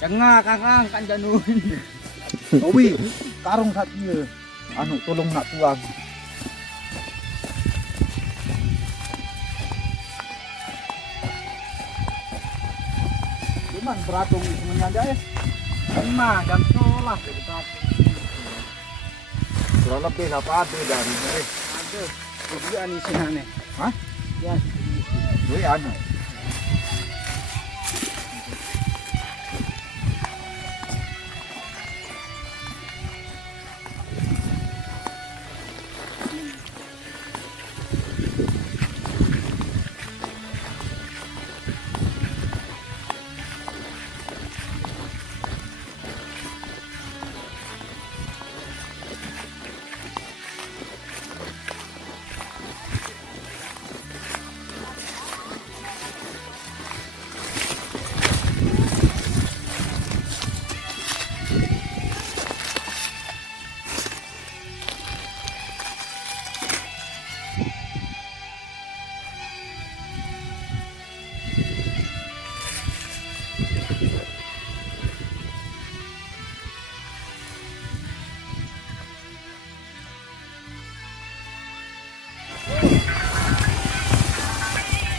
Cengah kakang kan janun. Owi, karung sak ieu. Anu tolong nak tuang. Cuman beratung semuanya aja ya. Emang jam sekolah kita. Kurang lebih apa ada dari ini? Ada. Kemudian di sini. Hah? Ya. Doi anu.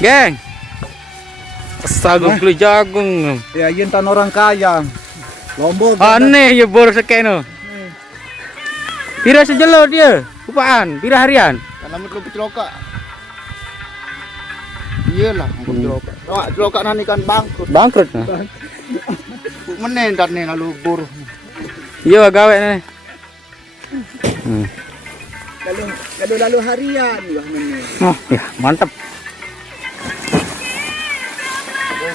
Geng. Astaga, beli jagung. Ya yentan orang kaya. Lombok. Aneh ya boros sekeno. Pira sejelo dia? Upaan, pira harian? Kalau lu celoka. Iyalah, aku celoka. Wah, celoka nani kan bangkrut. Bangkrut nah. Menen dan nih lalu buruh. Iya gawe nih. Lalu harian lah menen. Oh, ya mantap.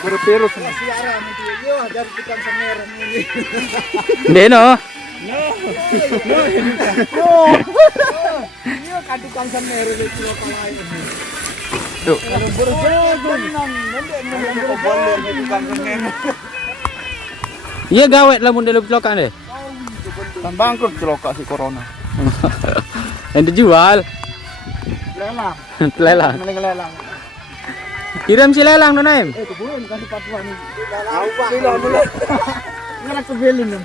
Berpirus siaran itu yo dari tukang semerang ini. Beno. Yo kan tukang semerang itu lain. Tuh. Kalau berjalan nanti boleh tukang semerang. Iya gawe lamun dalam celokan deh. Kan bangkrut celoka si corona. Yang dijual. Lelang. Lelang. Mending lelang. Kirim si lelang Nonaim. Kebun kan di Papua nih. Lelang. Nggak kebelin dong.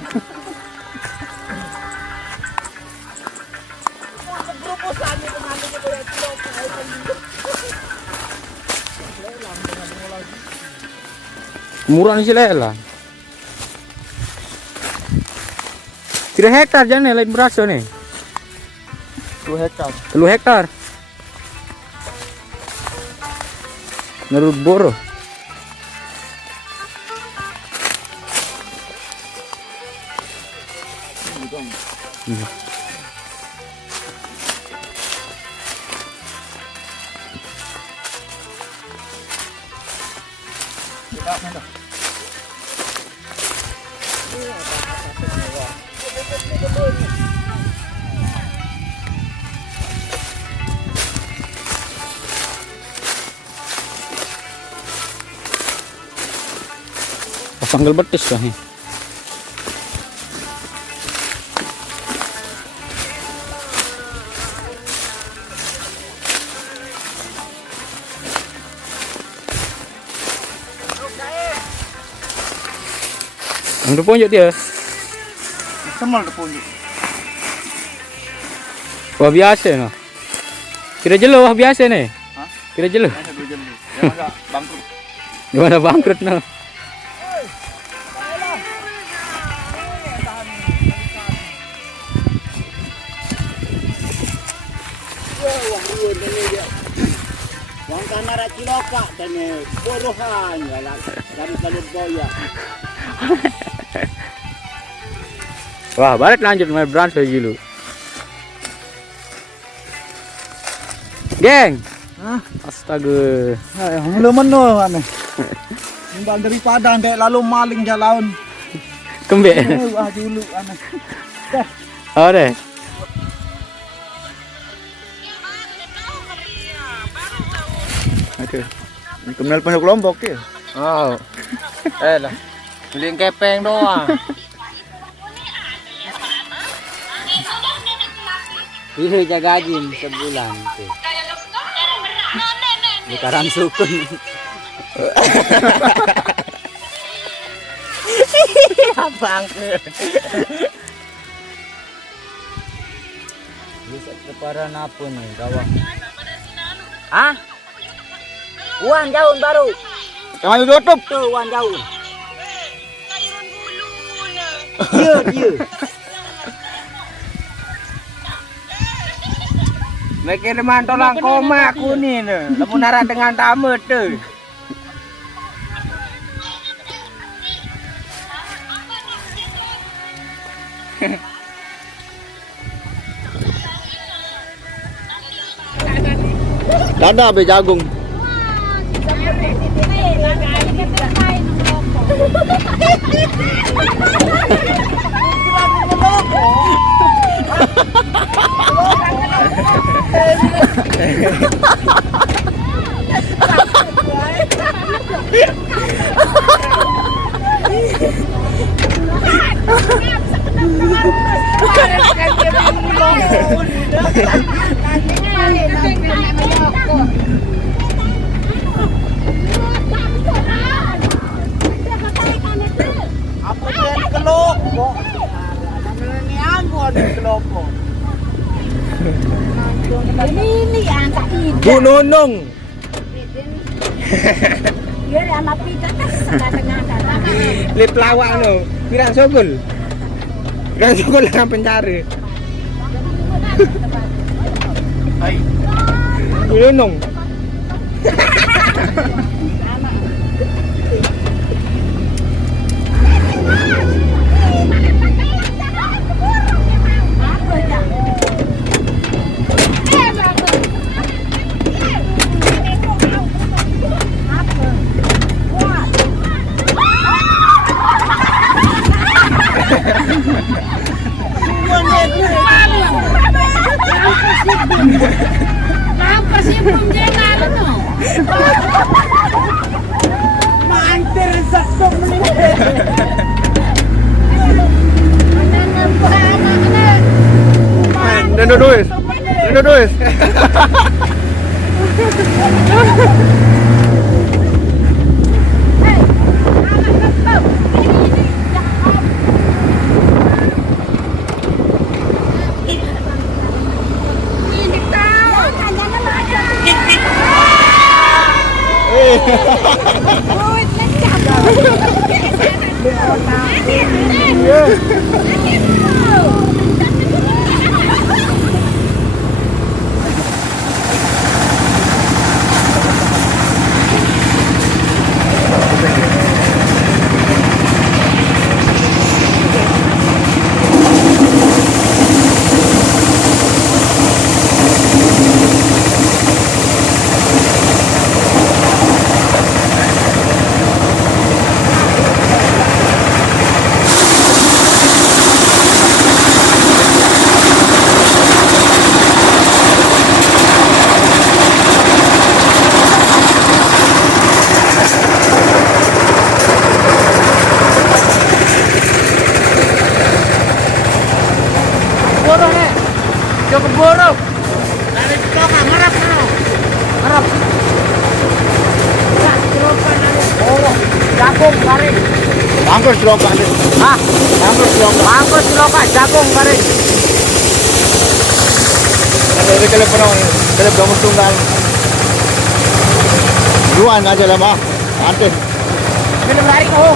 Murah nih si lelang. 3 hektar jangan lain berasa nih. 2 hektar. 3 hektar. Menurut boro. Panggil betis kah nih? Ang depunjuk dia. Semal depunjuk. Wah biasa no. Kira jelo wah biasa nih. Hah? Kira jelo. Masa 2 jam dulu. Ya masa bangkrut. Gimana bangkrut no? Wang kanara ciloka tene bodohan ya lah dari kalut boya. Wah balik lanjut main branch dulu. Geng. Hah? Astaga. Belum meno aneh. Nimbang daripada ndek lalu maling jalan. Kembe. Wah dulu aneh. Oh deh. Oke. Ini kemel pondok Lombok ya. Oh. Lah. Beli kepeng doang. Ini jaga gaji sebulan tuh. Sekarang sukun. Abang ke. Bisa keparan apa nih, kawan? Ah? Uang jauh baru. Yang ayo tutup. Tuh uang jauh. Dia. Mereka teman tolong koma aku nih. Kamu narak dengan tamat tuh. Dada be jagung. Apa yang kelopok? Ini anggur kelopok. Ini anak ini. Bu Nunung. Dia anak pita kadang-kadang. Lip lawak no. Pirang sogol. Pirang sogol dengan pencari. Hai. Bu Nunung. Apa sih belum jalan no? Mantir satu menit. Nendo duis. Nendo duis. Cukup buruk. Dari kota ngarap no. Harap. Oh, jagung garing. Bangkus loka nih. Ah, Bangkus loka. bangkus loka jagung garing. Ada kalau pernah kalau kamu tunggal. Juan aja lah mah. Nanti. Minum garing oh.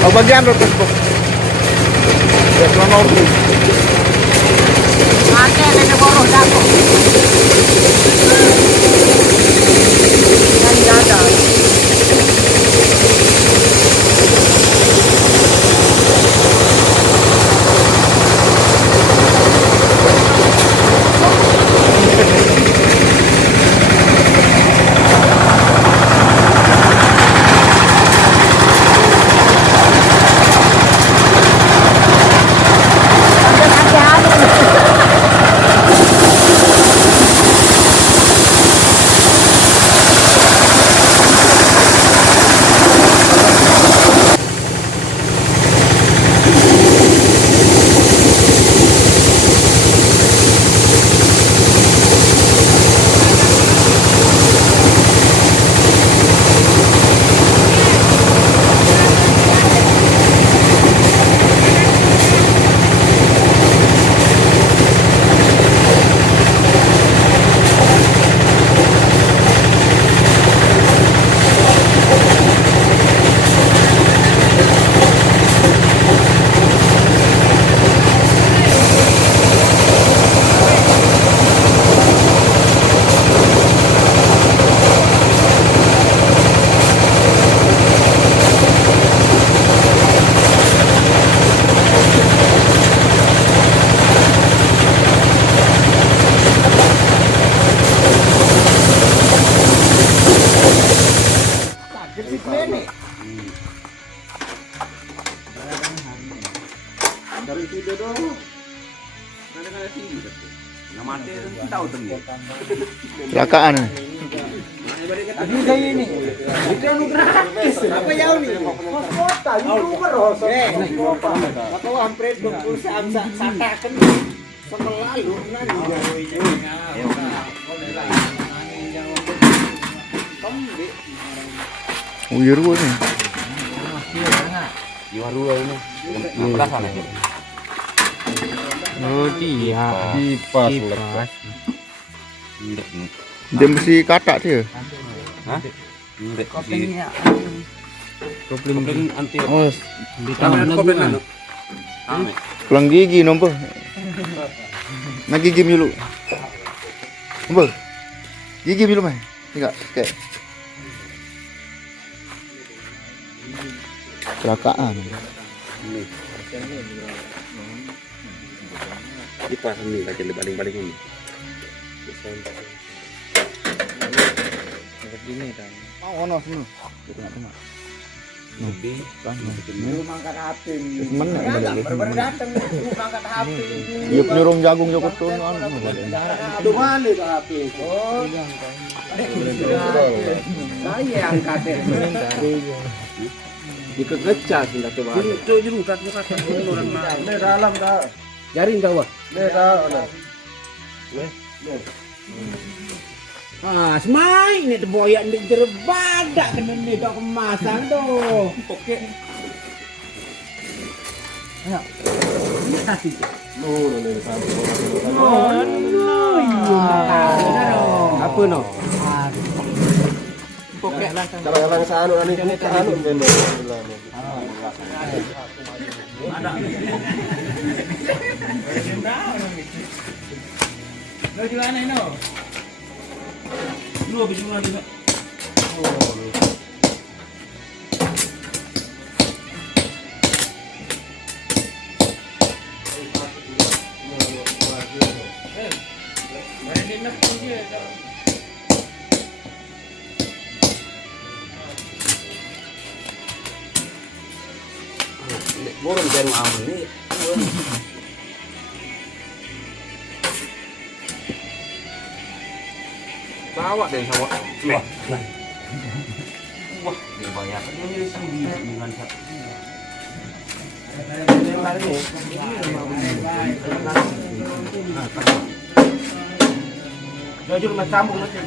Oh bagian tuh Facebook. Ya kronologi. Mate ini boros aku. Dan ada. Kecelakaan. Apa jauh nih? Kota, YouTuber loh. Apa hampir 20 satakan sama lalu Uyur ini. Oh dia. Kipas. Dia mesti katak dia. Kopling anti. Oh, Kopling pulang gigi nombor. Nah gigi dulu. Nombor. Gigi dulu mah. Enggak, kayak kecelakaan. Kipas ini kaca balik-balik ini. Oh, ono semua. Tengah-tengah. Lu mangkat HP. Mana balik? Baru datang lu mangkat HP. Yuk nyurung jagung jokot tuh anu. Aduh mana itu HP? Oh. Saya angkat ya. Dikegecas enggak coba. Juru kaki orang Ini dalam dah. Jaring dah wah. Ini dah. Ah, semai ini boyak ni terbadak kena ni dak kemasan tu. Okey. Ayo. Ini kasih. Apa no? Okey. Kalau sa ano ani buka ano beno. Ada. Lo di mana ini? Lu habis mana ni? Borong jarum aman ni. Bawa deh sama. Wah, ini banyak. Ini sini dengan sak. Jujur mas sambung nanti.